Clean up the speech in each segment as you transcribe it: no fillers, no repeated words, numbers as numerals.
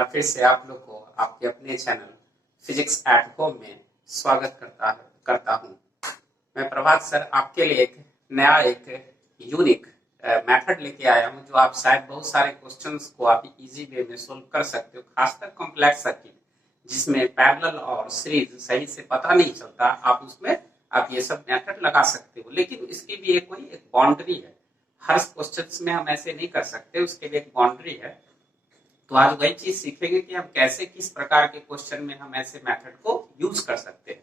बार फिर से आप लोग को आपके अपने चैनल फिजिक्स एट होम में स्वागत करता हूं। मैं प्रभात सर आपके लिए एक नया यूनिक मेथड लेके आया हूं, जो आप शायद बहुत सारे क्वेश्चंस को आप इजी वे में सोल्व कर सकते हो, खासकर कॉम्प्लेक्स सर्किट जिसमें पैरेलल और सीरीज सही से पता नहीं चलता। आप उसमें आप ये सब मेथड लगा सकते हो, लेकिन इसकी भी एक बाउंड्री है। हर क्वेश्चंस में हम ऐसे नहीं कर सकते, उसके लिए एक बाउंड्री है। तो आज वही चीज सीखेंगे कि हम कैसे किस प्रकार के क्वेश्चन में हम ऐसे मेथड को यूज कर सकते हैं।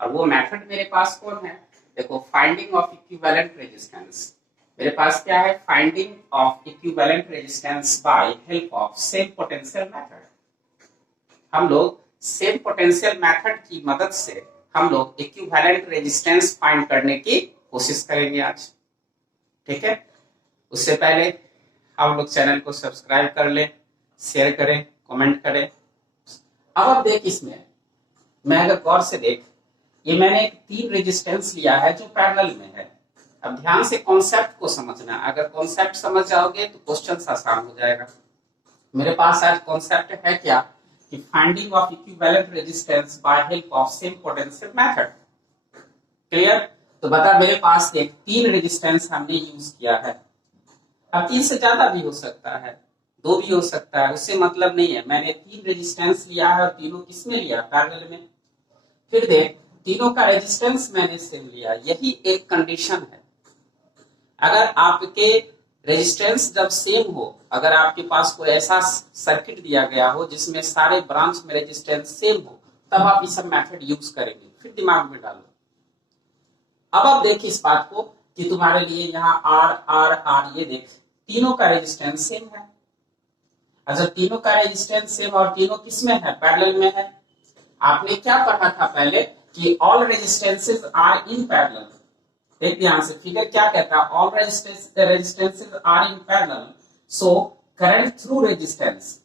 और वो मेथड मेरे पास कौन है, देखो, फाइंडिंग ऑफ इक्विवेलेंट रेजिस्टेंस। मेरे पास क्या है, finding of equivalent resistance bye help of same potential method. हम लोग सेम पोटेंशियल मेथड की मदद से हम लोग इक्विवेलेंट रेजिस्टेंस फाइंड करने की कोशिश करेंगे आज, ठीक है। उससे पहले हम लोग चैनल को सब्सक्राइब कर ले, शेयर करें, कमेंट करें। अब आप देख, इसमें मैं अगर गौर से देख, ये मैंने एक 3 रेजिस्टेंस लिया है जो पैरेलल में है। अब ध्यान से कॉन्सेप्ट को समझना, अगर कॉन्सेप्ट समझ जाओगे तो क्वेश्चन आसान हो जाएगा। मेरे पास आज कॉन्सेप्ट है क्या कि finding of equivalent resistance bye help of same potential method. Clear? तो बता, मेरे पास एक 3 रेजिस्टेंस हमने यूज किया है। अब 3 से ज्यादा भी हो सकता है, 2 भी हो सकता है, उससे मतलब नहीं है। मैंने 3 रेजिस्टेंस लिया है और तीनों किसमें लिया, पैरेलल में। फिर देख, तीनों का रेजिस्टेंस मैंने सेम लिया। यही एक कंडीशन है। अगर आपके रेजिस्टेंस जब सेम हो, अगर आपके पास कोई ऐसा सर्किट दिया गया हो जिसमें सारे ब्रांच में रेजिस्टेंस सेम हो, तब आप इस मेथड यूज करेंगे। फिर दिमाग में डालो। अब आप देखिए इस बात को कि तुम्हारे लिए यहाँ आर आर आर, ये देख, तीनों का रेजिस्टेंस सेम है। अच्छा, तीनों का रेजिस्टेंस सेम और तीनों किसमें है, पैरेलल में है। आपने क्या पढ़ा था पहले कि all resistances are in parallel. देख ध्यान से, फिगर क्या कहता है, all resistances are in parallel, so current through resistance.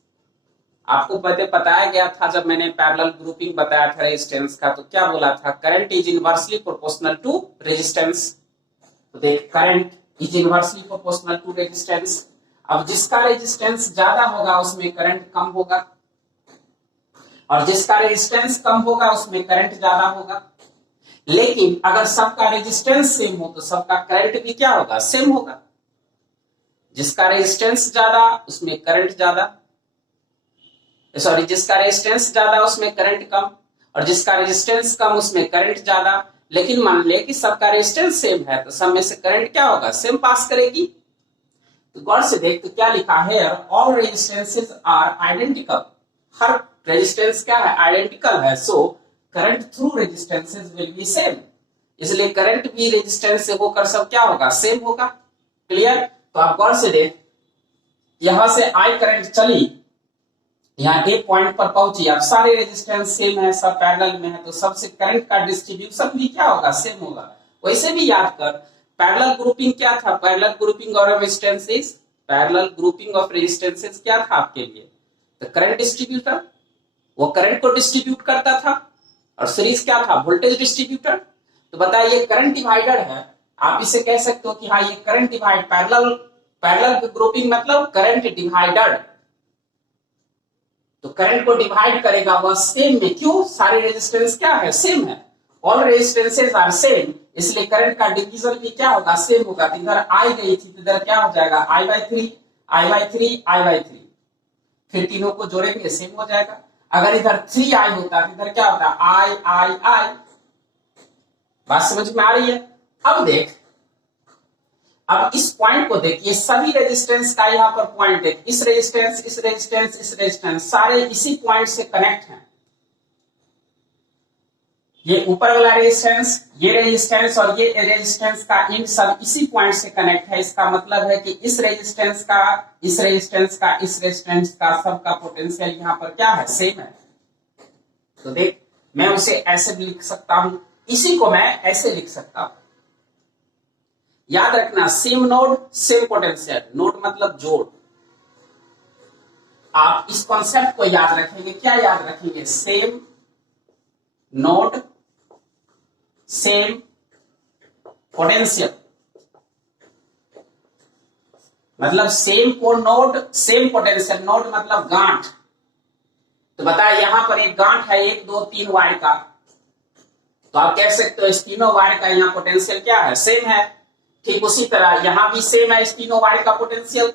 आपको बताया गया था जब मैंने पैरेलल ग्रुपिंग बताया था रेजिस्टेंस का, तो क्या बोला था, current is inversely proportional to resistance. तो देख, current is inversely proportional to resistance. अब जिसका रेजिस्टेंस ज्यादा होगा उसमें करंट कम होगा, और जिसका रेजिस्टेंस कम होगा उसमें करंट ज्यादा होगा। लेकिन अगर सबका रेजिस्टेंस सेम हो तो सबका करंट भी क्या होगा, सेम होगा। जिसका रेजिस्टेंस ज्यादा उसमें करंट ज्यादा, सॉरी, जिसका रेजिस्टेंस ज्यादा उसमें करंट कम, और जिसका रेजिस्टेंस कम उसमें करंट ज्यादा। लेकिन मान ले कि सबका रेजिस्टेंस सेम है तो सब में से करंट क्या होगा, सेम पास करेगी। तो गौर से देख, तो क्या लिखा है, ऑल रेजिस्टेंसेस आर आइडेंटिकल। हर रेजिस्टेंस क्या है, आइडेंटिकल है। So current through resistances will be same. इसलिए करंट भी रेजिस्टेंस से होकर सब क्या होगा, सेम होगा। क्लियर? तो आप गौर से देख, यहां से आई करंट चली, यहाँ एक पॉइंट पर पहुंची। अब सारे रेजिस्टेंस सेम है, सब पैरेलल में है, तो सबसे करंट का डिस्ट्रीब्यूशन भी क्या होगा, सेम होगा। वैसे भी याद कर, पैरेलल ग्रुपिंग क्या था, parallel grouping of resistances, parallel grouping of resistances क्या था आपके लिए, तो करंट डिस्ट्रीब्यूटर, वो करंट को डिस्ट्रीब्यूट करता था। और सीरीज क्या था, वोल्टेज डिस्ट्रीब्यूटर। तो बताइए, करंट डिवाइडर है। आप इसे कह सकते हो कि हाँ, ये करंट डिवाइड, पैरेलल ग्रुपिंग मतलब करंट डिवाइडर। तो करंट को डिवाइड करेगा वह सेम में, क्यों, सारे रेजिस्टेंस क्या है, सेम है। ऑल रेजिस्टेंसेस आर सेम, इसलिए करंट का डिवीजन भी क्या होगा, सेम होगा। तो इधर आई गई थी तो इधर क्या हो जाएगा, I/3, I/3, I/3। फिर तीनों को जोड़ेंगे, सेम हो जाएगा। अगर इधर 3i होता तो इधर क्या होता, I। बात समझ में आ रही है? अब देख, अब इस पॉइंट को देख, ये सभी रेजिस्टेंस का यहाँ पर पॉइंट है। इस रेजिस्टेंस, इस रेजिस्टेंस, इस रेजिस्टेंस, सारे इसी पॉइंट से कनेक्ट हैं। ये ऊपर वाला रेजिस्टेंस, ये रेजिस्टेंस और ये रेजिस्टेंस का एंड सब इसी पॉइंट से कनेक्ट है। इसका मतलब है कि इस रेजिस्टेंस का, इस रेजिस्टेंस का, इस रेजिस्टेंस का सबका पोटेंशियल यहाँ पर क्या है, सेम है। तो देख, मैं उसे ऐसे भी लिख सकता हूं, इसी को मैं ऐसे लिख सकता हूं। याद रखना, same node same potential. Node मतलब जोड़। आप इस कॉन्सेप्ट को याद रखेंगे, क्या याद रखेंगे, सेम नोड सेम पोटेंशियल। मतलब सेम को नोड सेम पोटेंशियल, नोड मतलब गांठ, तो बताए यहां पर एक गांठ है 1 2 3 वायर का, तो आप कह सकते हो इस तीनों वायर का यहाँ पोटेंशियल क्या है, सेम है। ठीक उसी तरह यहां भी सेम है इस तीनों वायर का पोटेंशियल।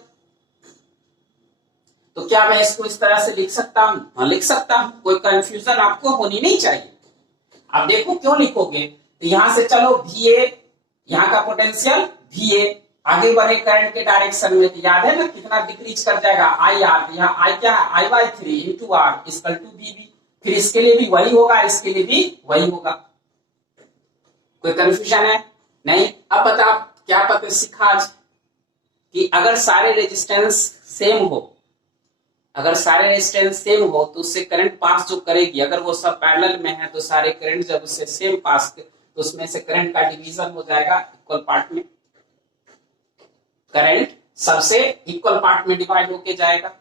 तो क्या मैं इसको इस तरह से लिख सकता हूं? हाँ लिख सकता हूं, कोई कंफ्यूजन आपको होनी नहीं चाहिए। आप देखो क्यों लिखोगे, तो यहां से चलो VA, यहाँ का पोटेंशियल VA, आगे बढ़े करंट के डायरेक्शन में, तो याद है ना कितना डिक्रीज कर जाएगा IR, तो यहाँ I क्या है I/3 into R equal to VB। फिर इसके लिए भी वही होगा, इसके लिए भी वही होगा। कोई कंफ्यूजन है? नहीं। अब बताओ क्या पता सीखा आज कि अगर सारे रेजिस्टेंस सेम हो, अगर सारे रेजिस्टेंस सेम हो तो उससे करंट पास जो करेगी, अगर वो सब पैरेलल में है तो सारे करंट जब उससे सेम पास तो उसमें से करंट का डिवीजन हो जाएगा इक्वल पार्ट में, करंट सबसे इक्वल पार्ट में डिवाइड होके जाएगा।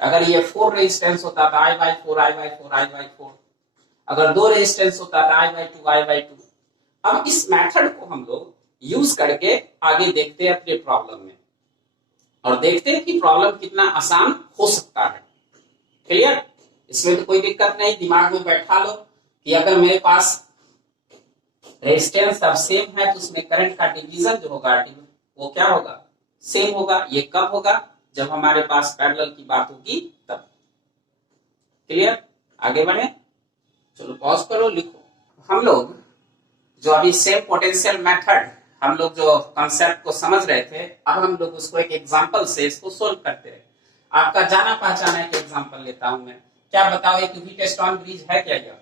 अगर ये 4 रेजिस्टेंस होता था I/4 I/4 I/4, अगर 2 रेजिस्टेंस होता था I/2 I/2। अब इस मेथड को हम लोग यूज करके आगे देखते हैं अपने प्रॉब्लम में, और देखते हैं कि प्रॉब्लम कितना आसान हो सकता है। क्लियर? इसमें तो कोई दिक्कत नहीं, दिमाग में बैठा लो कि अगर मेरे पास रेजिस्टेंस सब सेम है तो उसमें करंट का डिवीजन जो होगा वो क्या होगा, सेम होगा। ये कब होगा? जब हमारे पास पैरेलल की बात होगी तब। क्लियर? आगे बढ़े, चलो पॉज करो, लिखो। हम लोग जो अभी सेम पोटेंशियल मेथड हम लोग जो कॉन्सेप्ट को समझ रहे थे, अब हम लोग उसको एक एग्जांपल से इसको सोल्व करते रहे। आपका जाना पहचाना एक एग्जांपल लेता हूं मैं। क्या बताओ, एक व्हीटस्टोन ब्रिज है क्या?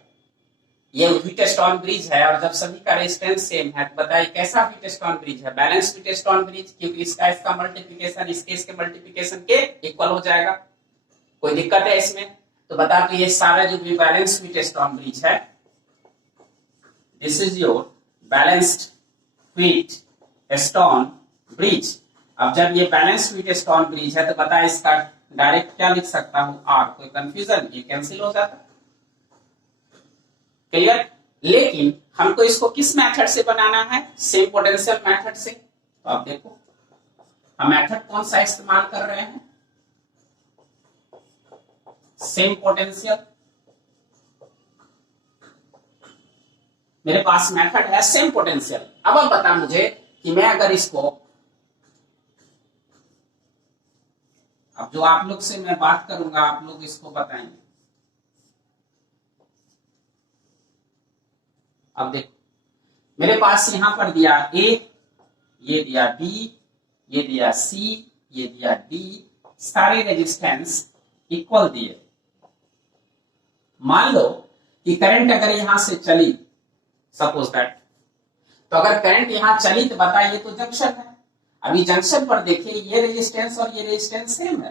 ये व्हीटस्टोन ब्रिज है, और जब सभी का रेजिस्टेंस सेम है तो बताइए कैसा व्हीटस्टोन ब्रिज है? बैलेंस व्हीटस्टोन ब्रिज, क्योंकि इसका मल्टीप्लिकेशन इसके मल्टीप्लिकेशन के इक्वल हो जाएगा। कोई दिक्कत है इसमें? तो बता दो ये सारा जो भी बैलेंस व्हीटस्टोन ब्रिज है, this is your balanced Wheatstone bridge. अब जब ये बैलेंस व्हीटस्टोन ब्रिज है तो बता इसका डायरेक्ट क्या लिख सकता हूं, R। कोई कंफ्यूजन? ये कैंसिल हो जाता। क्लियर? लेकिन हमको इसको किस मेथड से बनाना है? सेम पोटेंशियल मेथड से। तो आप देखो हम मेथड कौन सा इस्तेमाल कर रहे हैं, सेम पोटेंशियल। मेरे पास मेथड है सेम पोटेंशियल। अब बता मुझे कि मैं अगर इसको, अब जो आप लोग से मैं बात करूंगा आप लोग इसको बताएंगे। अब देखो मेरे पास यहां पर दिया A, ये दिया B, ये दिया C, ये दिया D, सारे रेजिस्टेंस इक्वल दिए। मान लो कि करंट अगर यहां से चली, सपोज दैट, तो अगर करंट यहां चली तो बताइए तो जंक्शन है। अभी जंक्शन पर देखिए ये रेजिस्टेंस और ये रेजिस्टेंस सेम है,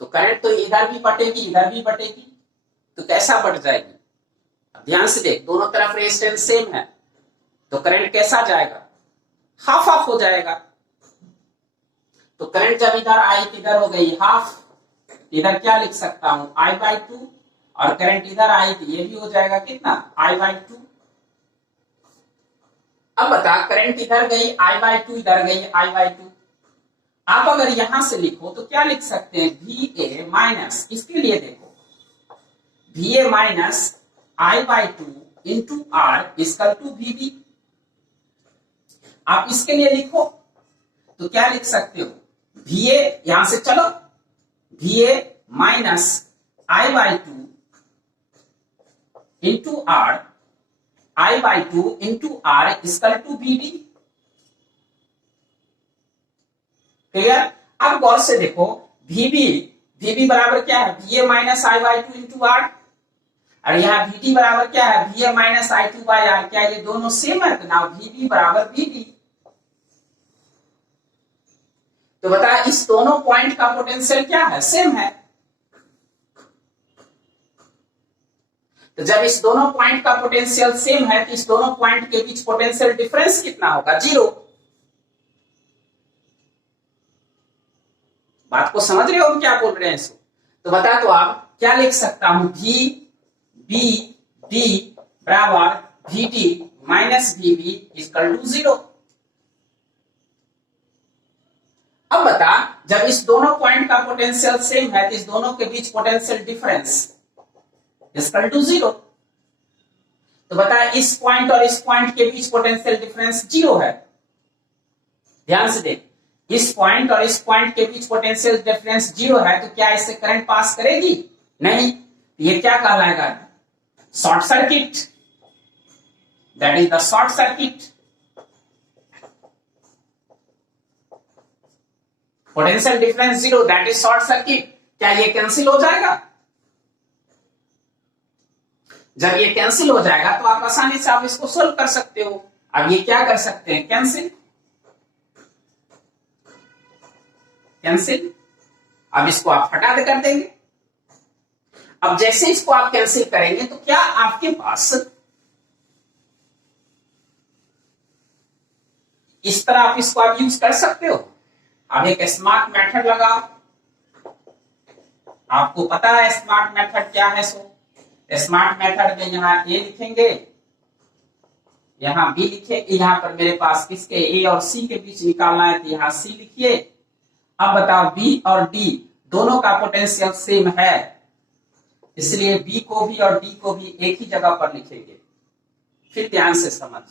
तो करंट तो इधर भी बटेगी इधर भी बटेगी, तो कैसा बढ़ जाएगी? ध्यान से देख, दोनों तरफ रेजिस्टेंस सेम है तो करंट कैसा जाएगा, हाफ हाफ हो जाएगा। तो करंट जब इधर आई इधर हो गई हाफ, इधर क्या लिख सकता हूं I/2, और करंट इधर आई तो ये भी हो जाएगा कितना I/2। अब बता करंट इधर गई I/2, इधर गई I/2। आप अगर यहां से लिखो तो क्या लिख सकते हैं, VA माइनस, इसके लिए देखो VA minus I/2 into R equal to VB। आप इसके लिए लिखो तो क्या लिख सकते हो, VA, यहां से चलो, VA minus I/2 into R, I/2 into R equal to VB। Clear? अब गौर से देखो, VB बराबर क्या है, VA minus I/2 into R, और यहाँ VD बराबर क्या है, VA minus I2 by R। क्या ये दोनों सेम है? तो नाउ VB बराबर VD। तो बता इस दोनों पॉइंट का पोटेंशियल क्या है, सेम है। तो जब इस दोनों पॉइंट का पोटेंशियल सेम है तो इस दोनों पॉइंट के बीच पोटेंशियल डिफरेंस कितना होगा, 0। बात को समझ रहे हो हम क्या बोल रहे हैं इसको? तो बता तो आप क्या लिख सकता हूं, VBD बराबर VD minus VB equal to 0। अब बता, जब इस दोनों पॉइंट का पोटेंशियल सेम है तो इस दोनों के बीच पोटेंशियल डिफरेंस इक्वल टू 0। तो बता, इस पॉइंट और इस पॉइंट के बीच पोटेंशियल डिफरेंस 0 है। ध्यान से देख, इस पॉइंट और इस पॉइंट के बीच पोटेंशियल डिफरेंस 0 है, तो क्या इससे करंट पास करेगी? नहीं। ये क्या कहलाएगा? Short circuit. That is the short circuit. Potential difference 0, that is short circuit. क्या ये कैंसिल हो जाएगा? जब ये कैंसिल हो जाएगा तो आप आसानी से आप इसको सोल्व कर सकते हो। अब ये क्या कर सकते हैं? कैंसिल। कैंसिल। अब इसको आप हटा कर देंगे। अब जैसे इसको आप कैंसिल करेंगे तो क्या आपके पास इस तरह आप इसको आप यूज कर सकते हो। अब एक स्मार्ट मेथड लगाओ। आपको पता है स्मार्ट मेथड क्या है? सो स्मार्ट मेथड में यहां ए लिखेंगे, यहां बी लिखे, यहां पर मेरे पास किसके ए और सी के बीच निकालना है तो यहां सी लिखिए। अब बताओ, बी और डी दोनों का पोटेंशियल सेम है, इसलिए बी को भी और डी को भी एक ही जगह पर लिखेंगे। फिर ध्यान से समझ,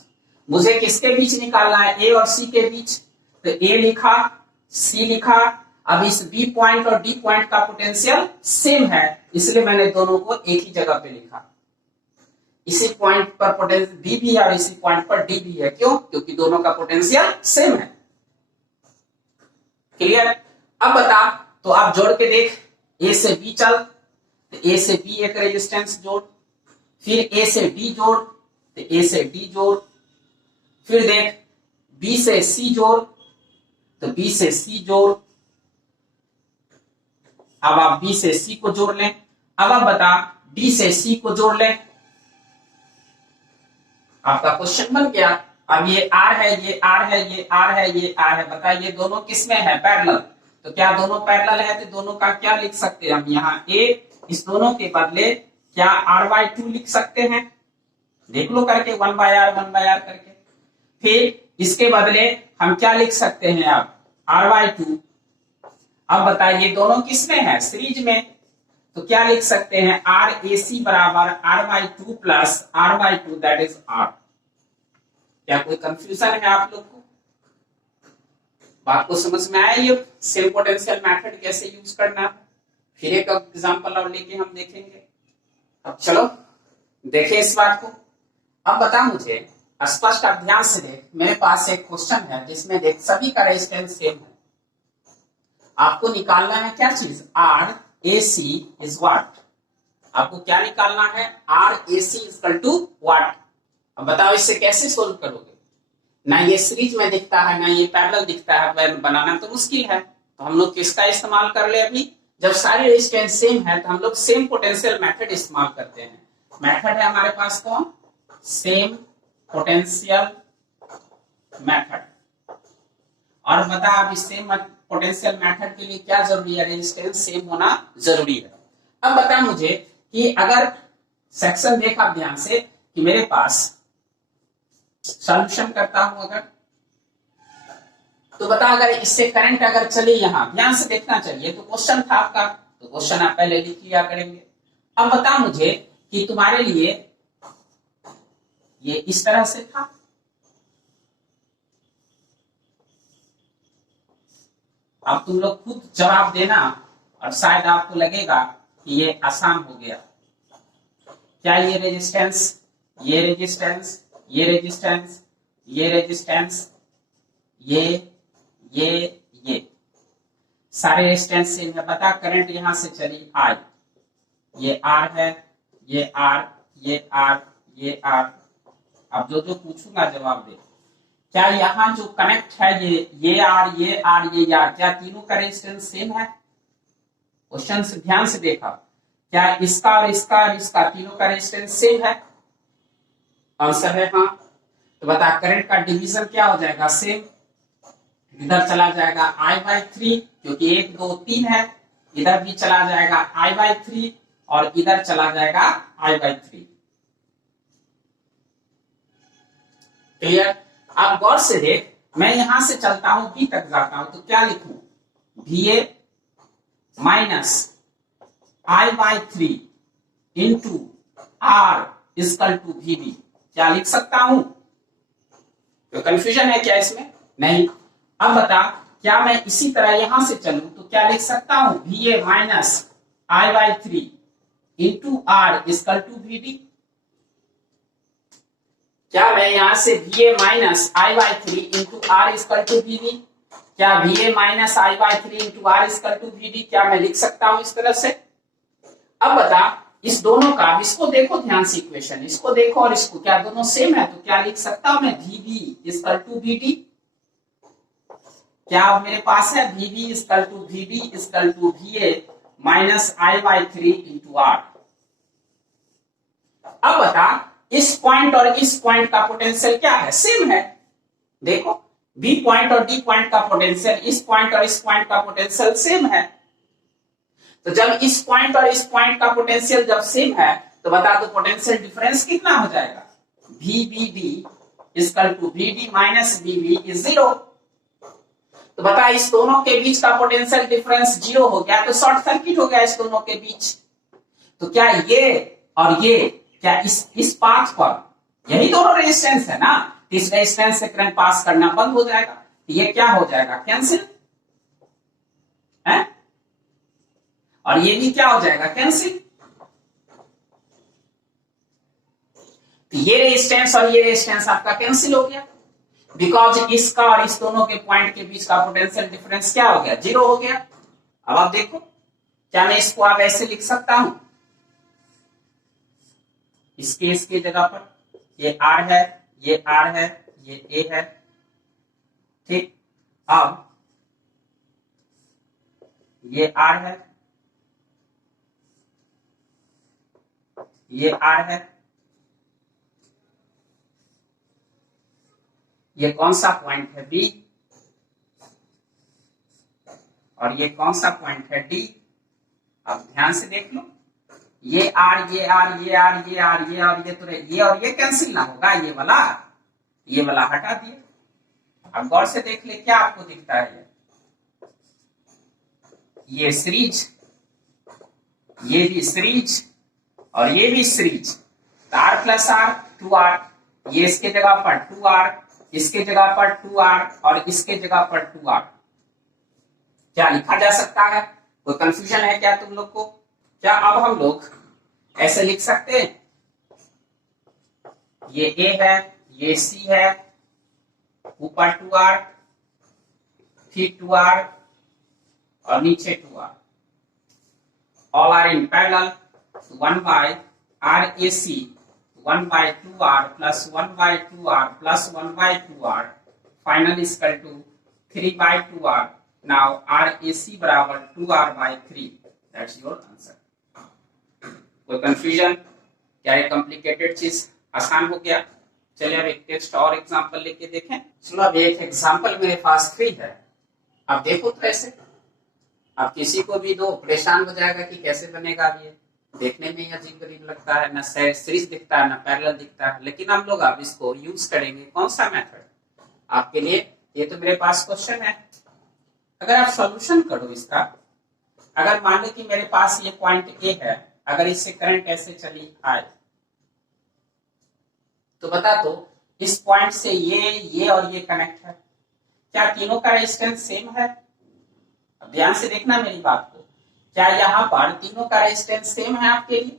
मुझे किसके बीच निकालना है? ए और सी के बीच। तो ए लिखा, सी लिखा। अब इस बी पॉइंट और डी पॉइंट का पोटेंशियल सेम है, इसलिए मैंने दोनों को एक ही जगह पे लिखा। इसी पॉइंट पर पोटेंशियल बी भी है और इसी पॉइंट पर डी भी है। क्यों? क्योंकि दोनों का पोटेंशियल सेम है। क्लियर? अब बता, तो आप जोड़ के देख। ए से बी चल, तो ए से बी एक रेजिस्टेंस जोड़, फिर ए से डी जोड़, तो ए से डी जोड़, फिर देख बी से सी जोड़, तो बी से सी जोड़। अब आप बी से सी को जोड़ लें। अब आप बता, डी से सी को जोड़ लें। आपका क्वेश्चन बन गया। अब ये आर है, ये आर है, ये आर है, ये आर है। बता, ये दोनों किसमें है? पैरेलल। तो क्या दोनों पैरेलल है तो दोनों का क्या लिख सकते हैं हम? यहाँ ए, इस दोनों के बदले क्या r/2 लिख सकते हैं? देख लो करके, 1/r करके। फिर इसके बदले हम क्या लिख सकते हैं? अब r/2। अब बताइए, दोनों किसमें है? सीरीज में। तो क्या लिख सकते हैं? RAC बराबर r/2 plus r/2 that is r। क्या कोई कंफ्यूजन है आप लोग को? बात को समझ में आया? ये सेम पोटेंशियल मेथड कैसे यूज करना? फिर एक एग्जांपल और लेके हम देखेंगे। अब चलो देखें इस बात को। अब बता मुझे स्पष्ट, अब ध्यान से देख। मेरे पास एक क्वेश्चन है जिसमें देख सभी का रेजिस्टेंस सेम है। आपको निकालना है क्या चीज? RAC is what? आपको क्या निकालना है? RAC equal to what? अब बताओ इससे कैसे सोल्व करोगे? ना ये सीरीज में दिखता है, ना ये पैरेलल दिखता है, बनाना तो मुश्किल है। तो हम लोग किसका इस्तेमाल कर ले? अभी जब सारे रेजिस्टेंस सेम है तो हम लोग सेम पोटेंशियल मेथड इस्तेमाल करते हैं। मेथड है हमारे पास कौन? Same potential method. और बता, अब इस सेम पोटेंशियल मेथड के लिए क्या जरूरी है? रेजिस्टेंस सेम होना जरूरी है। अब बता मुझे कि अगर सेक्शन देखा ध्यान से कि मेरे पास सॉल्यूशन करता हूं अगर, तो बता अगर इससे करंट अगर चले, यहां ध्यान से देखना चाहिए। तो क्वेश्चन था आपका, तो क्वेश्चन आप पहले लिख लिया करेंगे। अब बता मुझे कि तुम्हारे लिए ये इस तरह से था, अब तुम लोग खुद जवाब देना और शायद आपको लगेगा कि ये आसान हो गया। क्या ये रेजिस्टेंस, ये रेजिस्टेंस, ये रेजिस्टेंस, ये रेजिस्टेंस, ये सारे रेजिस्टेंस सेम है। बता, करंट यहां से चली आई, ये आर है, ये आर, ये आर, ये आर। अब जो जो पूछूंगा जवाब दे। क्या यहाँ जो कनेक्ट है ये आर, ये आर, ये आर, क्या तीनों का रेजिस्टेंस सेम है? क्वेश्चन से ध्यान से देखा। क्या इसका और इसका और इसका तीनों का रेजिस्टेंस सेम है? आंसर है हाँ। तो बता, करंट का डिवीजन क्या हो जाएगा? सेम। इधर चला जाएगा I/3, क्योंकि 1 2 3 है। इधर भी चला जाएगा I/3 और इधर चला जाएगा I/3। क्लियर? आप गौर से देख, मैं यहां से चलता हूं बी तक जाता हूं तो क्या लिखूं? V A minus I/3 into R equal to V B, क्या लिख सकता हूं? तो कंफ्यूजन है क्या इसमें? नहीं। अब बता, क्या मैं इसी तरह यहां से चलूं तो क्या लिख सकता हूं? V A minus I/3 into R equal to V B. क्या मैं यहां से V A minus I/3 into R equal to V B, क्या V A minus I/3 into R equal to V B, क्या मैं लिख सकता हूं इस तरह से? अब बता, इस दोनों का, इसको देखो ध्यान से इक्वेशन, इसको देखो और इसको, क्या दोनों सेम है? तो क्या लिख सकता हूं मैं? V B equal to V D. क्या मेरे पास है? V B equal to V B equal to V A minus I/3 into R. अब बता, इस पॉइंट और इस पॉइंट का पोटेंशियल क्या है? सेम है। देखो, बी पॉइंट और डी पॉइंट का पोटेंशियल, इस पॉइंट और इस पॉइंट का पोटेंशियल सेम है। तो जब इस पॉइंट और इस पॉइंट का पोटेंशियल जब सेम है, तो बता दो पोटेंशियल डिफरेंस कितना हो जाएगा? V B D equal to V D minus V B is 0। तो बता, इस दोनों के बीच का पोटेंशियल डिफरेंस 0 हो गया, तो शॉर्ट सर्किट हो गया इस दोनों के बीच। तो क्या ये और ये, क्या इस पाथ पर यही दोनों रेजिस्टेंस है ना, इस रेजिस्टेंस से करंट पास करना बंद हो जाएगा, तो ये क्या हो जाएगा? कैंसिल है। और ये भी क्या हो जाएगा? कैंसिल। तो ये रेजिस्टेंस और ये रेजिस्टेंस आपका कैंसिल हो गया, बिकॉज इसका और इस दोनों के पॉइंट के बीच का पोटेंशियल डिफरेंस क्या हो गया? 0 हो गया। अब आप देखो, क्या मैं इसको आप ऐसे लिख सकता हूं? इसके जगह पर ये R है, ये R है, ये A है, ठीक। अब ये R है, ये R है, ये कौन सा पॉइंट है? B, और ये कौन सा पॉइंट है? D। अब ध्यान से देख लो, ये R, ये R, ये R, ये R, ये और ये, तो ये और ये कैंसिल ना होगा, ये वाला हटा दिए। अब गौर से देख ले, क्या आपको दिखता है? ये सीरीज, ये भी सीरीज और ये भी series, R plus R 2R, ये इसके जगह पर 2R, इसके जगह पर 2R और इसके जगह पर 2R। क्या लिखा जा सकता है? कोई कंफ्यूजन है क्या तुम लोग को? क्या अब हम लोग ऐसे लिख सकते हैं? ये A है, ये C है, ऊपर 2R, फिर 2R और नीचे 2R, all are in parallel, 1 by RAC 1 by 2R plus 1 by 2R plus 1 by 2R final is equal to 3 by 2R. Now RAC बराबर 2R by 3. That's your answer. कोई confusion? क्या ये complicated चीज आसान हो गया? चलिए अब एक टेस्ट और एग्जांपल लेके देखें। चलो अब एक एग्जांपल मेरे पास फ्री है, अब देखो तो ऐसे, अब किसी को भी दो परेशान हो जाएगा कि कैसे बनेगा। ये देखने में ही अजीब गरीब लगता है, ना सीरीज दिखता है ना पैरेलल दिखता है, लेकिन हम लोग अब इसको यूज करेंगे। कौन सा मेथड आपके लिए? ये तो मेरे पास क्वेश्चन है, अगर आप सॉल्यूशन करो इसका, अगर मान लो कि मेरे पास ये पॉइंट ए है, अगर इससे करंट ऐसे चली आए, तो बता दो इस पॉइंट से ये और ये कनेक्ट है, क्या तीनों का रेजिस्टेंस सेम है? अब ध्यान से देखना मेरी बात को, क्या यहाँ पर तीनों का रेजिस्टेंस सेम है आपके लिए?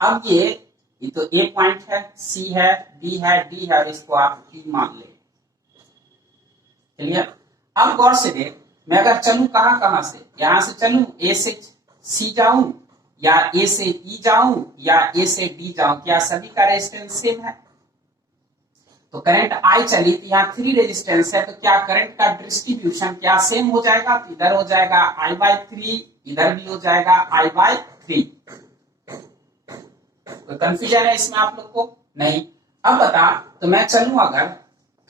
अब ये तो ए पॉइंट है, सी है, बी है, डी है, और इसको आप ई मान ले। क्लियर? अब गौर से देख, मैं अगर चलूं कहां से, यहां से चलूं, ए से सी जाऊं या ए से ई जाऊं या ए से डी जाऊं, क्या सभी का रेजिस्टेंस सेम है? तो करंट आई चली, तो यहाँ 3 रेजिस्टेंस है, तो क्या करंट का डिस्ट्रीब्यूशन क्या सेम हो जाएगा? तो इधर हो जाएगा I/3, इधर भी हो जाएगा I/3। कोई कंफ्यूजन है इसमें आप लोग को? नहीं। अब बता, तो मैं चलूं अगर,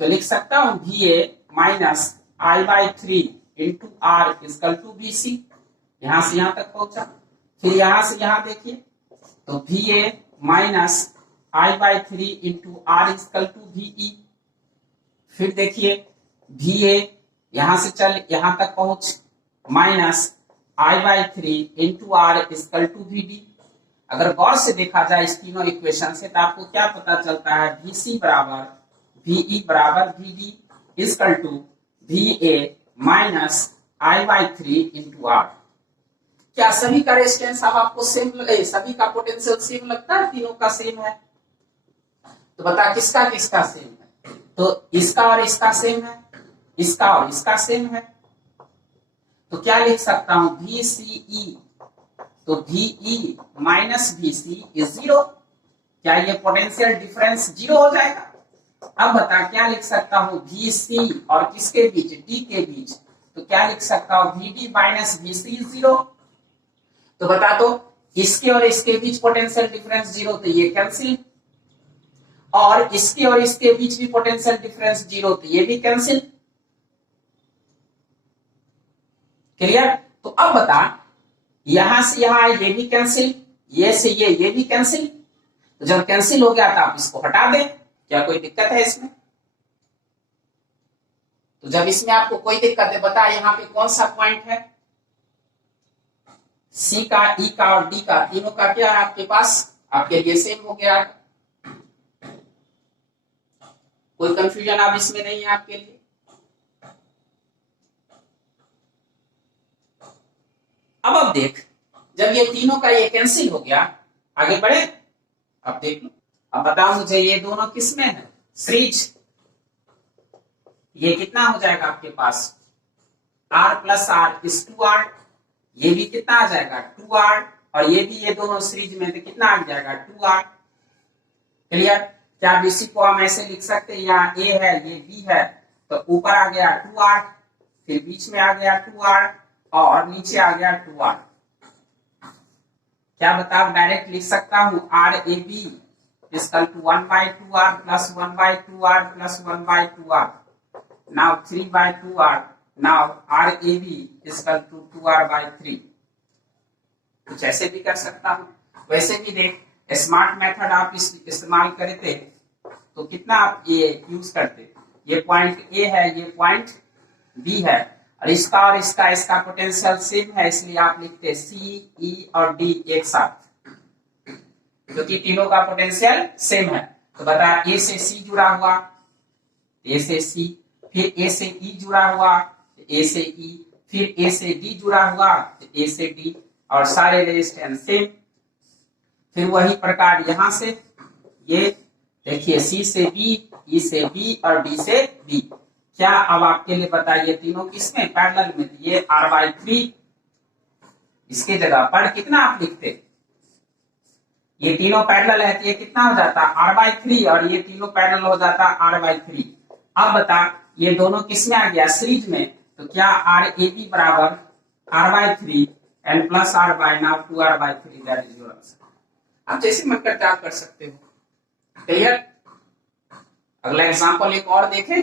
तो लिख सकता हूं VA minus I/3 into R equal to BC। यहां से यहां तक पहुंचा, फिर यहां से यहां देखिए, तो VA minus I/3 into R equal to VE। फिर देखिए VA यहां से चल यहां तक पहुंच, minus I/3 into R equal to VD। अगर गौर से देखा जाए इस तीनों इक्वेशन से तो आपको क्या पता चलता है, VC बराबर VE बराबर VD equal to VA minus I/3 into R. क्या सभी का रेजिस्टेंस अब आपको सेम, सभी का पोटेंशियल सेम लगता है? तीनों का सेम है तो बता किसका किसका सेम है? तो इसका और इसका सेम है, इसका और इसका सेम है, तो क्या लिख सकता हूं VCE, तो VE माइनस VC इज 0। क्या ये पोटेंशियल डिफरेंस 0 हो जाएगा? अब बता क्या लिख सकता हूं, VC और किसके बीच, D के बीच, तो क्या लिख सकता हूं VD माइनस VC इज 0। तो बता तो इसके और इसके बीच पोटेंशियल डिफरेंस 0, तो ये कैंसिल, और इसके और इसके बीच भी पोटेंशियल डिफरेंस 0, तो ये भी कैंसिल। क्लियर? तो अब बता यहां से यहां ये भी कैंसिल, ये से ये भी कैंसिल। तो जब कैंसिल हो गया तो आप इसको हटा दें, क्या कोई दिक्कत है इसमें? तो जब इसमें आपको कोई दिक्कत है, बता यहां पे कौन सा पॉइंट है, C का, E का और D का, तीनों का क्या है आपके पास? आपके लिए सेम हो गया। कोई कंफ्यूजन अब इसमें नहीं है आपके लिए? अब देख, जब ये तीनों का ये कैंसिल हो गया, आगे बढ़े, अब देख लो। अब बताओ मुझे ये दोनों किसमें है, सीरीज। ये कितना हो जाएगा आपके पास, R plus R is 2R, ये भी कितना आ जाएगा 2R, और ये भी, ये दोनों सीरीज में तो कितना आ जाएगा 2R। क्लियर? क्या BC को हम ऐसे लिख सकते हैं, यहाँ A है ये B है, तो ऊपर आ गया 2R, फिर बीच में आ गया 2R और नीचे आ गया 2R। क्या बताओ, डायरेक्ट लिख सकता हूं RAB equal to 1/2R plus 1/2R plus 1/2R, now 3/2R, now RAB equal to 2R/3। कुछ ऐसे भी कर सकता हूं, वैसे भी देख स्मार्ट मेथड आप इस्तेमाल करते तो कितना आप ये यूज करते, ये पॉइंट A है, ये पॉइंट B है, और इसका पोटेंशियल सेम है, इसलिए आप लिखते C, E और D एक साथ, क्योंकि तीनों का पोटेंशियल सेम है। तो बता A से C जुड़ा हुआ, A से C, फिर A से E जुड़ा हुआ, A से E, फिर A से D जुड़ा हुआ, A से D, और सारे रेजिस्टेंस सेम। फिर वही प्रकार यहां से ये देखिए C से B, E से B और D से B। क्या अब आपके लिए बताइए तीनों किसमें पैरेलल में, ये R/3, इसके जगह पर कितना आप लिखते, ये तीनों पैरेलल है तो ये कितना हो जाता R/3, और ये तीनों पैरेलल हो जाता R/3। अब बता ये दोनों किसमें आ गया, सीरीज में, तो क्या RAB बराबर R/3 and plus R by now 2R/3, that is your answer. आप जैसे मन करते आप कर सकते हो। क्लियर? अगला एग्जांपल एक और देखें।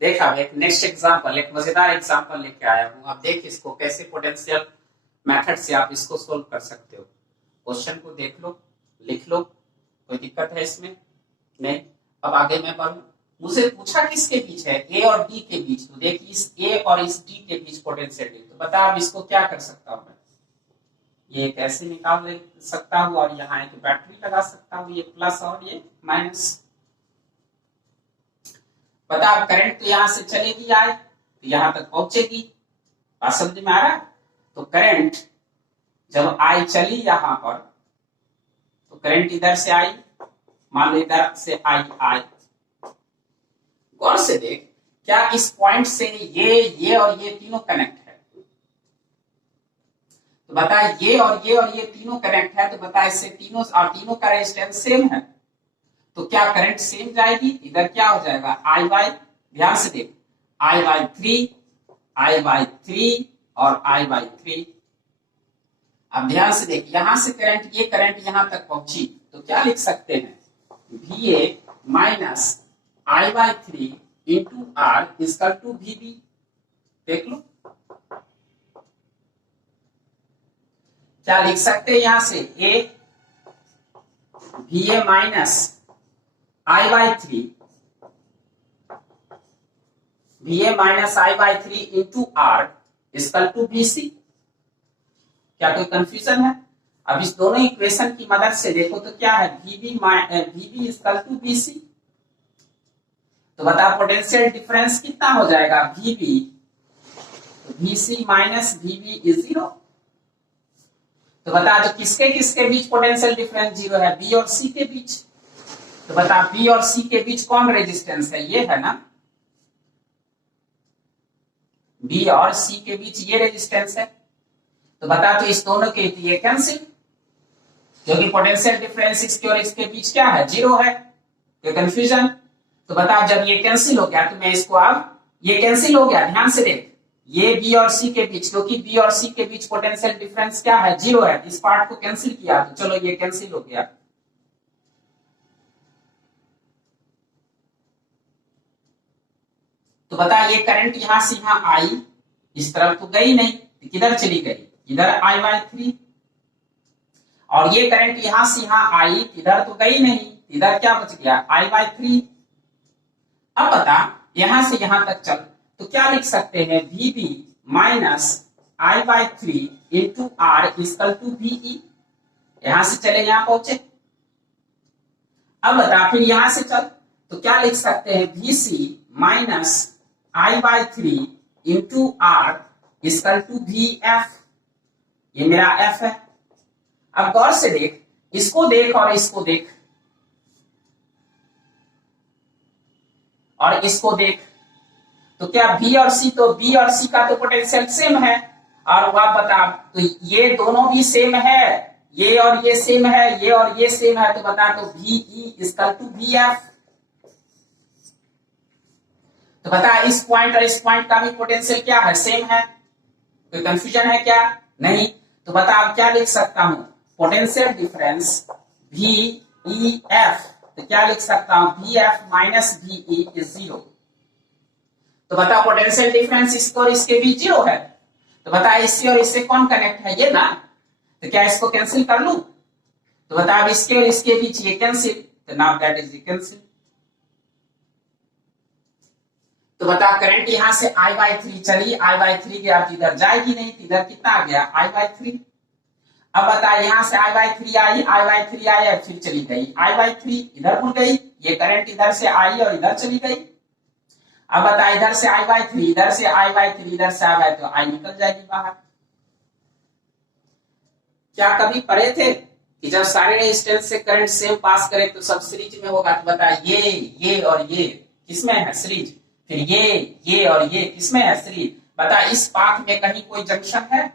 देखा एक नेक्स्ट एग्जांपल, एक मजेदार एग्जांपल लेके आया हूं। आप देख इसको कैसे पोटेंशियल मेथड से आप इसको सोल्व कर सकते हो। क्वेश्चन को देख लो, लिख लो, कोई दिक्कत है इसमें नहीं। अब आगे मैं बढ़ूं, मुझे पूछा किसके बीच है, A और D के बीच, तो देख इस A और इस D के बीच पोटेंशियल है, तो बता अब इसको क्या कर सकता हूं मैं, ये कैसे निकाल सकता हूं, और यहाँ एक बैटरी लगा सकता हूं, ये प्लस और ये माइनस। पता अब करंट तो यहां से चलेगी आए तो यहां तक पहुंचेगी, बात समझ में आ रहा है? तो करंट जब आई चली यहां पर, तो करंट इधर से आई, मान लो इधर से आई। गौर से देख, क्या इस पॉइंट से ये और ये तीनों कनेक्ट है, तो बता ये और ये तीनों कनेक्ट है, तो बता इससे तीनों का रेजिस्टेंस सेम है, तो क्या करंट सेम जाएगी, इधर क्या हो जाएगा I/, ध्यान से देख I/3 और I/3। अब ध्यान से देख, यहां से करंट, ये करंट यहां तक पहुंची, तो क्या लिख सकते हैं VA minus I/3 into R equal to VB। देख लो क्या लिख सकते हैं, यहां से VA minus I/3, VA minus I/3 into R equal to BC। क्या कोई कंफ्यूजन है? अब इस दोनों इक्वेशन की मदद से देखो तो क्या है, VB इक्वल टू BC। तो बता पोटेंशियल डिफरेंस कितना हो जाएगा, VB, VC minus VB is 0। तो बता जो किसके किसके बीच पोटेंशियल डिफरेंस 0 है, B और C के बीच। तो बता B और C के बीच कौन रेजिस्टेंस है, ये है ना, B और C के बीच ये रेजिस्टेंस है। तो बता तो इस दोनों के ये कैंसिल, क्योंकि पोटेंशियल डिफरेंस इसके और इसके बीच क्या है, 0 है। कोई कंफ्यूजन? तो बता जब ये कैंसिल हो गया तो मैं इसको, अब ये कैंसिल हो गया, ध्यान से देख, ये B और C के बीच, क्योंकि B और C के बीच पोटेंशियल डिफरेंस क्या है, 0 है। इस पार्ट को कैंसिल किया तो चलो ये कैंसिल हो गया। तो बता ये करंट यहां से यहां आई, इस तरफ तो गई नहीं, तो किधर चली गई, इधर I/3। और ये करंट यहां से यहां आई, इधर तो गई नहीं, इधर क्या बच गया, I/3। अब बता यहां से यहां तक चल तो क्या लिख सकते हैं, VB minus I/3 into R equal to VE। यहां से चले यहां पहुंचे। अब बता फिर यहां से चल तो क्या लिख सकते हैं, VC minus I/3 into R equal to VF। ये मेरा F है। अब गौर से देख, इसको देख और इसको देख और इसको देख, तो क्या B और C, तो B और C का तो पोटेंशियल सेम है। और वह बता तो ये दोनों भी सेम है, ये और ये सेम है, ये और ये सेम है। तो बता तो VE इक्वल टू VF। तो बता इस पॉइंट और इस पॉइंट का भी पोटेंशियल क्या है, सेम है। कोई कंफ्यूजन है क्या? नहीं। तो बता अब क्या लिख सकता हूं, पोटेंशियल डिफरेंस VEF। तो क्या लिख सकता हूं, VF माइनस VE इज 0। तो बता पोटेंशियल डिफरेंस इसको और इसके बीच 0 है। तो बता इससे और इससे कौन कनेक्ट है, ये ना। तो क्या इसको कैंसिल कर लूं? तो बता अब इसके और इसके बीच ये कैंसिल, तो नाउ दैट इज कैंसिल। तो बता करंट यहां से I/3 चली, I/3 के अब इधर जाएगी नहीं, इधर कितना आ गया, I/3। अब बता यहां से I/3 आई, I/3 आई, फिर चली गई I/3, इधर मुड़ गई, ये करंट इधर से आई और इधर चली गई। अब बता इधर से I/3, इधर से I/3, इधर से I/3, तो I निकल जाएगी बाहर। क्या कभी पढ़े थे कि जब सारे रेजिस्टेंस से करंट सेम पास करे तो सब सीरीज में होगा? तो बता ये और ये किसमें है, सीरीज। फिर ये और ये किसमें है, सीरीज। बता इस पाथ में कहीं कोई जंक्शन है,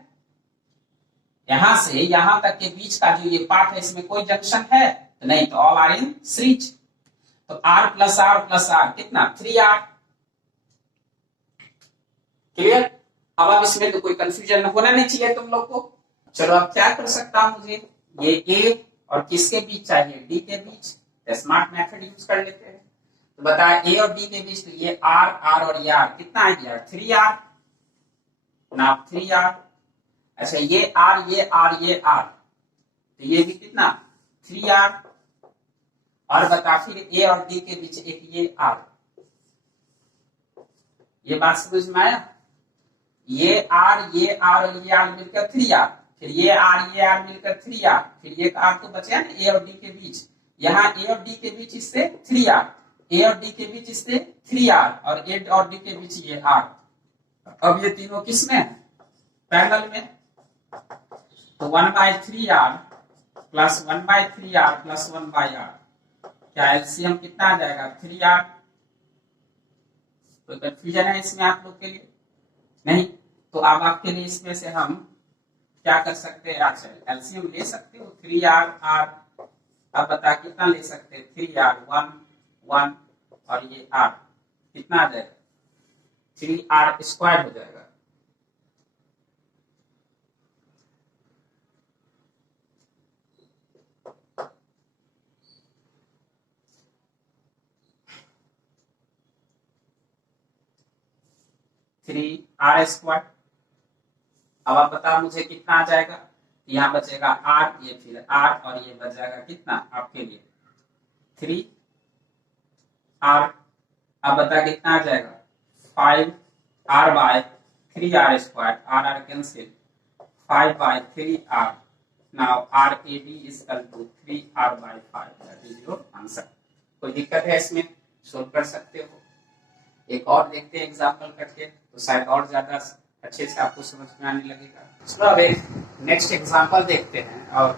यहां से यहां तक के बीच का जो ये पाथ है इसमें कोई जंक्शन है? तो नहीं, तो ऑल आर इन सीरीज। तो R प्लस R कितना, 3R। क्लियर? अब इसमें तो कोई कंफ्यूजन होना नहीं चाहिए तुम लोग को। चलो अब क्या कर सकता हूं, मुझे ये A और किसके बीच चाहिए, D के बीच। स्मार्ट मेथड यूज कर लेते हैं। तो बता A और D के बीच, तो ये R और ये R कितना आ गया, 3R ना, 3R। अच्छा ये R, तो ये भी कितना, 3R। और बता फिर A और D के बीच एक ये R। ये बात समझ में आया? ये R और ये R मिलकर 3R, फिर ये R मिलकर 3R, फिर ये R तो बचा ना A और D के बीच। यहाँ A और D के बीच इससे 3R, A और D के बीच इससे 3R, और A और D के बीच ये R। अब ये तीनों किसमें है, पैरेलल में। तो 1/3R plus 1/3R plus 1/R, क्या एलसीएम कितना आ जाएगा, 3R। कोई कंफ्यूजन है इसमें आप लोग के लिए? नहीं। तो अब आपके लिए इसमें से हम क्या कर सकते हैं, अच्छा एलसीएम ले सकते हो, 3R। अब बता कितना ले सकते हैं, 3R 1 और ये R कितना आ जाएगा, 3R स्क्वायर हो जाएगा। R²। अब आप बता मुझे कितना आ जाएगा, यहाँ बचेगा R, ये फिर R, और ये बच जाएगा कितना आपके लिए, 3R। अब बता कितना आ जाएगा, 5R/2 3r², r cancel, 5/3r. Now RAB is equal to 3r/5. That is your answer. कोई दिक्कत है इसमें? सोल्व कर सकते हो। एक और देखते हैं एग्जाम्पल करके, तो शायद और ज्यादा अच्छे से आपको समझ में आने लगेगा। चलो अब एक नेक्स्ट एग्जाम्पल देखते हैं, और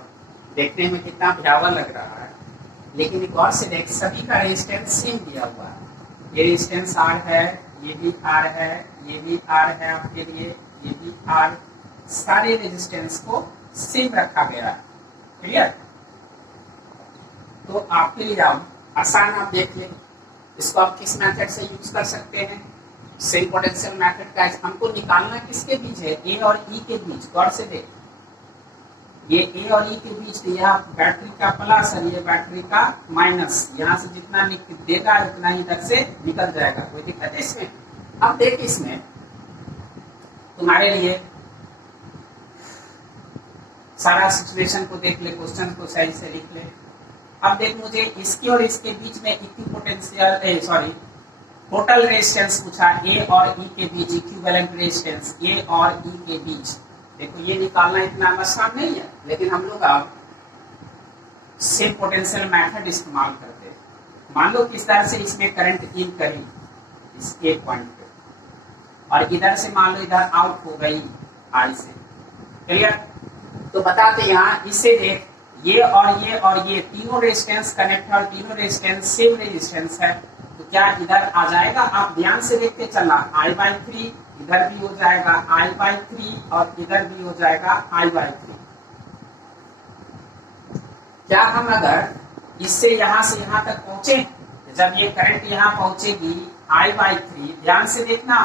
देखने में कितना भयावह लग रहा है, लेकिन एक और से देख, सभी का रेजिस्टेंस सेम दिया हुआ है। ये रेजिस्टेंस R है, ये भी R है, ये भी R है आपके लिए, ये भी R, सारे रेजिस्टेंस को सेम रखा गया है। क्लियर? तो आपके लिए अब आसान, आप देख ले, इसको आप किस मेथड से यूज कर सकते हैं? सेम पोटेंशियल मेथड का। हमको निकालना किसके बीच है? ए और ई के बीच। गौर से देख, ये ए और ई के बीच, यह बैटरी का प्लस और ये बैटरी का माइनस, यहाँ से जितना देगा उतना ही इधर से निकल जाएगा। कोई दिक्कत है इसमें? अब देख, इसमें तुम्हारे लिए सारा सिचुएशन को देख ले, क्वेश्चन को सही से लिख ले। अब देख, मुझे इसके और इसके बीच में इक्विपोटेंशियल टोटल रेजिस्टेंस पूछा, ए और ई के बीच, इक्विवेलेंट रेजिस्टेंस ए और ई के बीच। देखो, ये निकालना इतना आसान नहीं है, लेकिन हम लोग अब सेम पोटेंशियल मेथड इस्तेमाल करते हैं। मान लो किस तरह से इसमें करंट इन करी इस एक पॉइंट पे, और इधर से मान लो इधर आउट हो गई आई से। क्लियर? तो बताते यहाँ इससे देख, ये और ये तीनों रेजिस्टेंस कनेक्ट है, और तीनों रेजिस्टेंस सेम रेजिस्टेंस है, तो क्या इधर आ जाएगा? आप ध्यान से देखते चलना, I/3 इधर भी हो जाएगा I/3, और इधर भी हो जाएगा I/3। क्या हम अगर इससे यहाँ से यहाँ तक पहुंचे, जब ये करंट यहाँ पहुंचेगी I/3, ध्यान से देखना,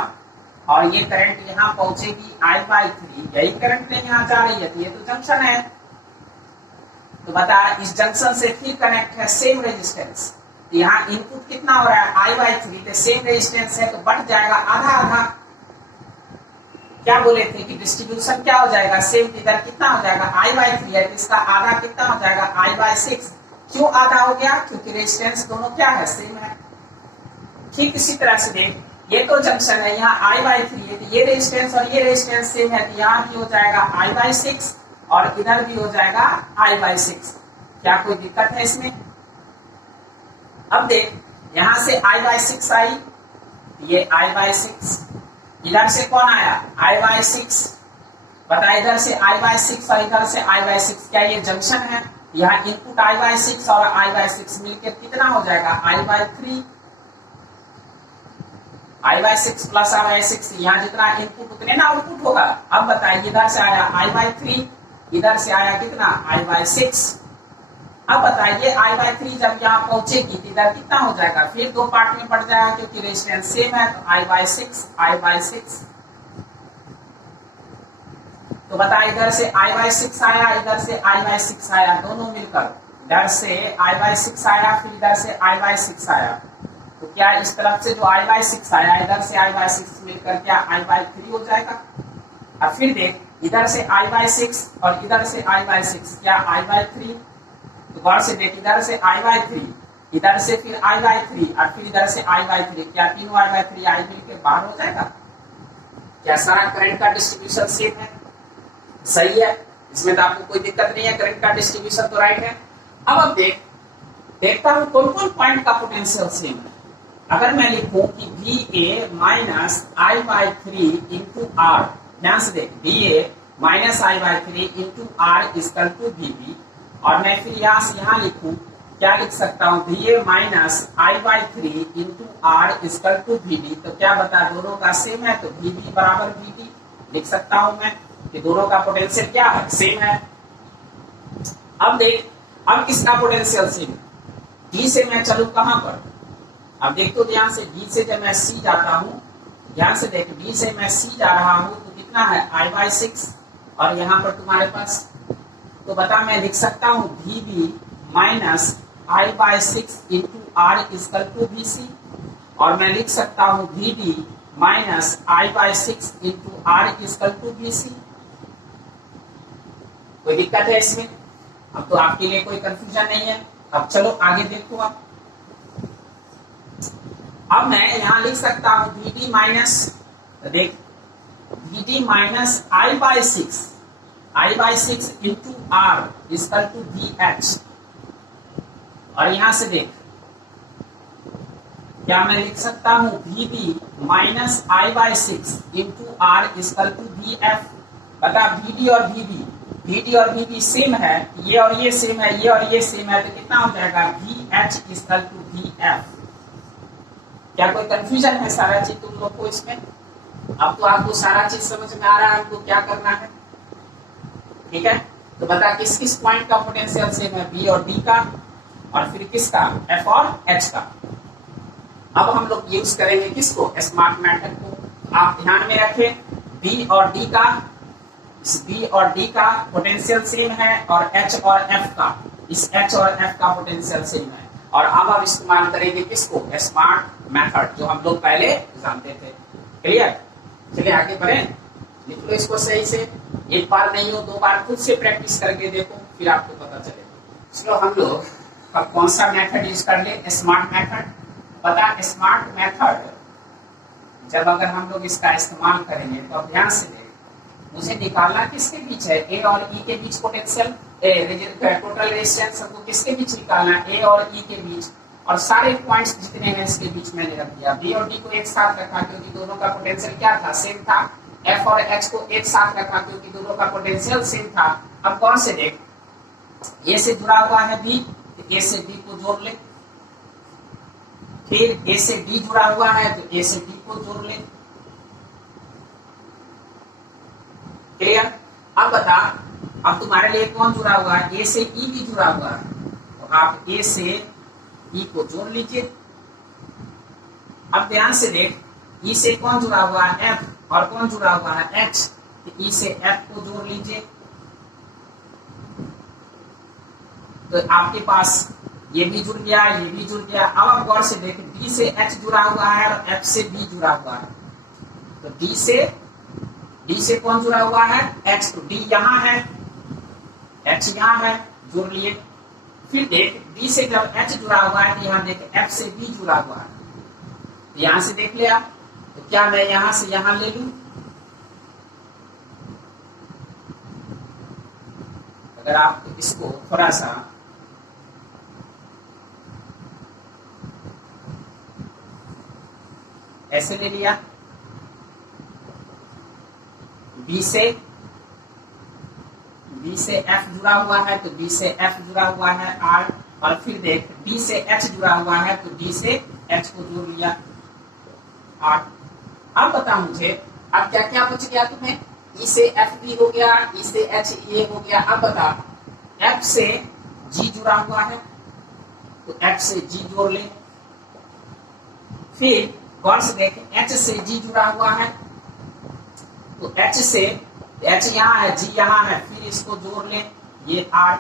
और ये करंट यहाँ पहुंचेगी I/3, यही करंट यहाँ जा रही है, तो ये तो जंक्शन है। तो बता, इस जंक्शन से फिर कनेक्ट है सेम रेजिस्टेंस, यहाँ इनपुट कितना हो रहा है? I/3, तो सेम रेजिस्टेंस है, तो बढ़ जाएगा आधा आधा। क्या बोले थे कि डिस्ट्रीब्यूशन क्या हो जाएगा? सेम। इधर कितना हो जाएगा? I/3 है, तो इसका आधा कितना हो जाएगा? I/6। क्यों आधा हो गया? क्योंकि रेजिस्टेंस दोनों क्या है? सेम है। ठीक इसी तरह से देख, ये तो जंक्शन है, यहाँ I/3 है, तो ये रेजिस्टेंस और ये रेजिस्टेंस सेम है, तो यहाँ भी हो जाएगा I/6, और इधर भी हो जाएगा I/6। क्या कोई दिक्कत है इसमें? अब देख, यहां से I/6 आई, ये I/6, इधर से कौन आया? I/6। बता, इधर से I/6 और इधर से I/6, क्या ये जंक्शन है? यहाँ इनपुट I/6 और I/6 मिलकर कितना हो जाएगा? I/3। I/6 प्लस I/6, यहाँ जितना इनपुट उतने ना आउटपुट होगा। अब बताइए, इधर से आया I/3, इधर से आया कितना? I/6। अब बताइए, I/3 जब यहाँ पहुंचेगी तो इधर कितना हो जाएगा? फिर दो पार्ट में बढ़ जाएगा, क्योंकि रेजिस्टेंस सेम है, तो I/6। तो बता, इधर से I/6 आया, इधर से I/6 आया, दोनों मिलकर इधर से I/6 आया, फिर इधर से I/6 आया, तो क्या इस तरफ से जो I/6 आया, इधर से I/6 मिलकर क्या I/3 हो जाएगा? अब फिर देख, इधर से I/6 और इधर से I/6, क्या I/3? तो गौर से देख, इधर से I/3, इधर से फिर I/3, और फिर इधर से I/3, क्या तीनों I/3 आई मिलकर बाहर हो जाएगा? क्या सारा करंट का डिस्ट्रीब्यूशन सेम है? सही है, इसमें तो आपको कोई दिक्कत नहीं है, करंट का डिस्ट्रीब्यूशन तो राइट है। अब देखता हूं कौन कौन पॉइंट का पोटेंशियल सेम है। अगर मैं लिखूं कि VA minus I/3 into R, ध्यान से देख, VA minus I/3 into R equal to VB, और मैं फिर यहाँ से यहाँ लिखूं, क्या लिख सकता हूँ? VA minus I/3 into R equal to VB, तो क्या बता, दोनों का सेम है, तो VB बराबर VB लिख सकता हूं मैं, कि दोनों का पोटेंशियल क्या है? सेम है। अब देख, अब किसका पोटेंशियल सेम? D से मैं चलू कहां पर? अब देख तो ध्यान से, D से जब मैं C जाता हूँ, ध्यान से देख, D से मैं C जा रहा हूँ, तो कितना है? I/6, और यहाँ पर तुम्हारे पास, तो बता, मैं लिख सकता हूँ VB minus I/6 into R equal to VC, और मैं लिख सकता हूँ VB minus I/6 into R equal to VC। कोई दिक्कत है इसमें? अब तो आपके लिए कोई कंफ्यूजन नहीं है। अब चलो आगे देखो आप। अब मैं यहाँ लिख सकता हूँ VD माइनस, देख B D minus I/6 into R equal to B H. और यहां से देख क्या मैं लिख सकता हूं, B D minus I/6 into R equal to B F. बता बी डी और बी बी सेम है, ये और ये सेम है, ये और ये सेम है, तो कितना हो जाएगा B H equal to B F. क्या कोई कंफ्यूजन है सारा चीज तुम लोग को इसमें? अब तो आपको सारा चीज समझ में आ रहा है आपको क्या करना है, ठीक है। तो बता किस किस पॉइंट का पोटेंशियल सेम है, बी और डी का, और फिर किसका, एफ और एच का। अब हम लोग यूज करेंगे किसको, स्मार्ट मेथड को। आप ध्यान में रखें बी और डी का, इस बी और डी का पोटेंशियल सेम है, और एच और एफ का, इस एच और एफ का पोटेंशियल सेम है। और अब आप इस्तेमाल करेंगे किसको, स्मार्ट मेथड, जो हम लोग पहले जानते थे। क्लियर? चलिए आगे बढ़ें, लिख लो इसको सही से, एक बार नहीं हो 2 बार खुद से प्रैक्टिस करके देखो, फिर आपको पता चलेगा। चलो हम लोग अब कौन सा मेथड यूज कर ले, स्मार्ट मेथड। पता स्मार्ट मेथड जब अगर हम लोग इसका इस्तेमाल करेंगे तो अब ध्यान से देख, मुझे निकालना किसके बीच है, ए और ई के बीच पोटेंशियल, टोटल रेजिस्टेंस हमको किसके बीच निकालना है, ए और ई के बीच, और सारे पॉइंट्स जितने हैं इसके बीच मैंने रख दिया। बी और डी को एक साथ रखा क्योंकि दोनों का पोटेंशियल क्या था, सेम था। एफ और एच को एक साथ रखा क्योंकि दोनों का पोटेंशियल सेम था। अब कौन से देख, ए से जुड़ा हुआ है बी, तो ए से बी को जोड़ ले, फिर ए से डी जुड़ा हुआ है तो ए से डी को जोड़ ले। क्लियर? अब बता, अब तुम्हारे लिए कौन जुड़ा हुआ है, ए से ई भी जुड़ा हुआ है, तो आप ए से ई को जोड़ लीजिए। अब ध्यान से देख, ई से कौन जुड़ा हुआ है, एफ, और कौन जुड़ा हुआ है, एच, तो ई से एफ को जोड़ लीजिए। तो आपके पास ये भी जुड़ गया, ये भी जुड़ गया। अब आप गौर से देखें, डी से एच जुड़ा हुआ है और एफ से बी जुड़ा हुआ है, तो डी से कौन जुड़ा हुआ है, एच, तो डी यहाँ है, एच यहाँ है, जोड़ लिए। फिर देख डी से जब एच जुड़ा हुआ है तो यहाँ देख एफ से बी जुड़ा हुआ है, तो यहाँ से देख लिया, तो क्या मैं यहाँ से यहाँ ले लूं, अगर आप इसको थोड़ा सा ऐसे ले लिया, बी से एफ जुड़ा हुआ है तो बी से एफ जुड़ा हुआ है आर, और फिर देख डी से एच जुड़ा हुआ है तो डी से एच को जोड़ लिया आर। अब बता मुझे, अब क्या क्या बच गया तुम्हें, ई से एफ बी हो गया, ई से एच ए हो गया। अब बता एफ से जी जुड़ा हुआ है तो एफ से जी जोड़ ले, फिर गौर से देख एच से जी जुड़ा हुआ है तो एच से, एच यहाँ है, जी यहाँ है, फिर इसको जोड़ ले, ये आर।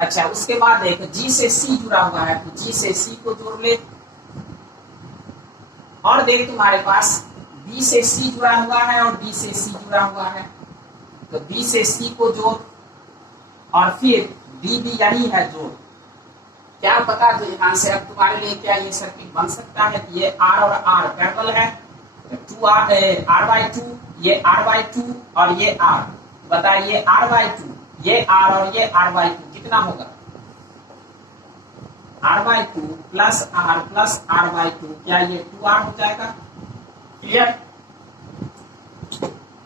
अच्छा उसके बाद देख जी से सी जुड़ा हुआ है तो जी से सी को जोड़ ले, और देख तुम्हारे पास बी से सी जुड़ा हुआ है और डी से सी जुड़ा हुआ है, तो बी से सी को जोड़, और फिर डी भी यही है जोड़। क्या पता तो यहाँ से अब तुम्हारे लिए क्या ये सर्किट बन सकता है, ये आर और आर पैरेलल है, 2r/2, ये r/2 और ये r, बताइए r/2, ये r और ये r/2 कितना होगा, r/2 plus r plus r/2, क्या ये 2r हो जाएगा। क्लियर?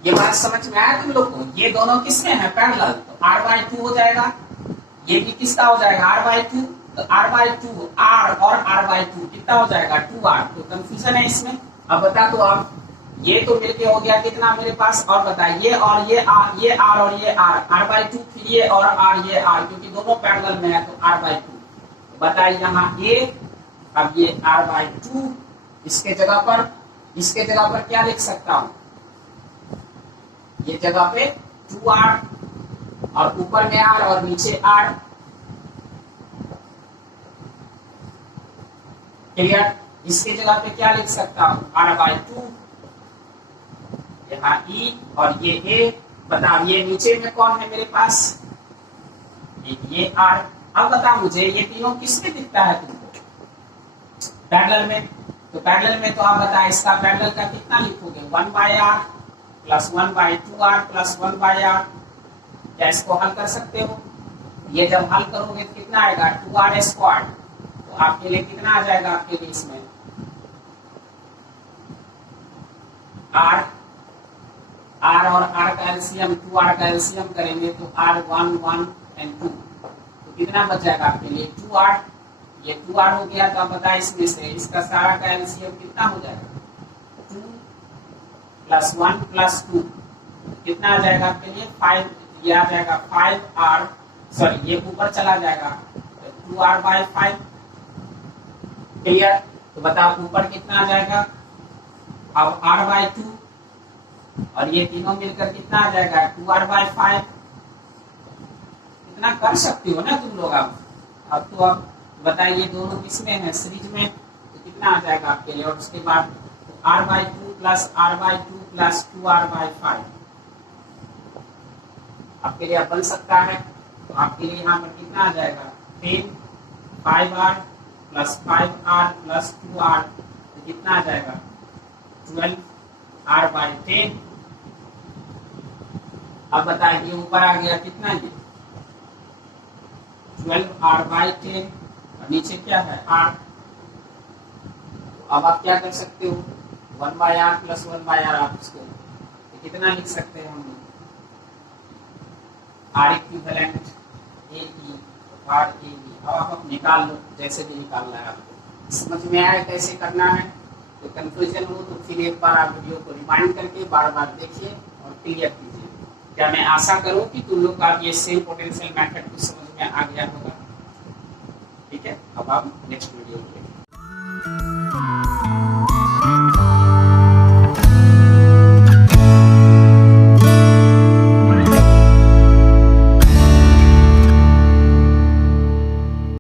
ये बात समझ में आया तुम लोग को? ये दोनों किसमें है, पैरेलल, तो r/2 हो जाएगा, ये भी किसका हो जाएगा, r/2, तो r/2 r और r/2 कितना हो जाएगा, 2r। तो कंफ्यूजन है इसमें। अब बता तो आप, ये तो मिलके हो गया कितना मेरे पास, और बताइए, और ये r, ये r और ये r, r/2, फिर ये और r, ये r, क्योंकि दोनों पैरेलल में है तो r/2। बताइए यहाँ a, अब ये r/2, इसके जगह पर क्या लिख सकता हूँ, ये जगह पे 2r, और ऊपर में r और नीचे r। क्लियर? इसके जगह पे क्या लिख सकता हूँ, r/2, यहाँ e और ये a। बताओ ये नीचे में कौन है मेरे पास, ये r। अब बता मुझे ये तीनों किसमें दिखता है तुमको, पैरेलल में, तो पैरेलल में तो आप बता इसका पैरेलल का कितना लिखोगे, 1/r, plus 1/2r plus 1/r, क्या इसको हल कर सकते हो? ये जब हल करोगे तो कितना आएगा 2r²। तो आपके लिए कितना आ जाएगा आपके लिए इसमें r और r का एलसीएम 2r का एलसीएम करेंगे तो r 1 1 and 2, तो कितना बच जाएगा आपके लिए 2r। ये 2r हो गया। तो आप बताए इसमें से इसका सारा का एलसीएम कितना हो जाएगा 2 प्लस 1 प्लस 2 कितना आ जाएगा आपके लिए 5। ये आ जाएगा 5r, सॉरी ये ऊपर चला जाएगा 2r/5। क्लियर? तो बताओ ऊपर कितना आ जाएगा अब r/2 और ये तीनों मिलकर कितना आ जाएगा 2r/5। इतना कर सकते हो ना तुम लोग। अब तो अब बताइए दोनों किसमें है सीरीज में, तो कितना आ जाएगा आपके लिए। और उसके बाद r/2 plus r/2 plus 2r/5 आपके लिए बन सकता है। तो आपके लिए यहाँ पर कितना आ जाएगा 10 5r plus 5r plus 2r, तो कितना आ जाएगा 12r/10। अब बताइए ऊपर आ गया कितना ये 12r/10 और नीचे क्या है r। अब आप क्या कर सकते हो 1/r प्लस 1/r आप इसको तो कितना लिख सकते हैं हम r equivalent a e r a e। अब आप निकाल लो जैसे भी निकालना है आपको। समझ में आया कैसे करना है? तो कंफ्यूजन हो तो फिर एक बार आप वीडियो को रिमाइंड करके बार बार देखिए और क्लियर कीजिए। क्या मैं आशा करूं कि तुम लोग का ये सेम पोटेंशियल मेथड को समझ में आ गया होगा। ठीक है, अब आप नेक्स्ट वीडियो में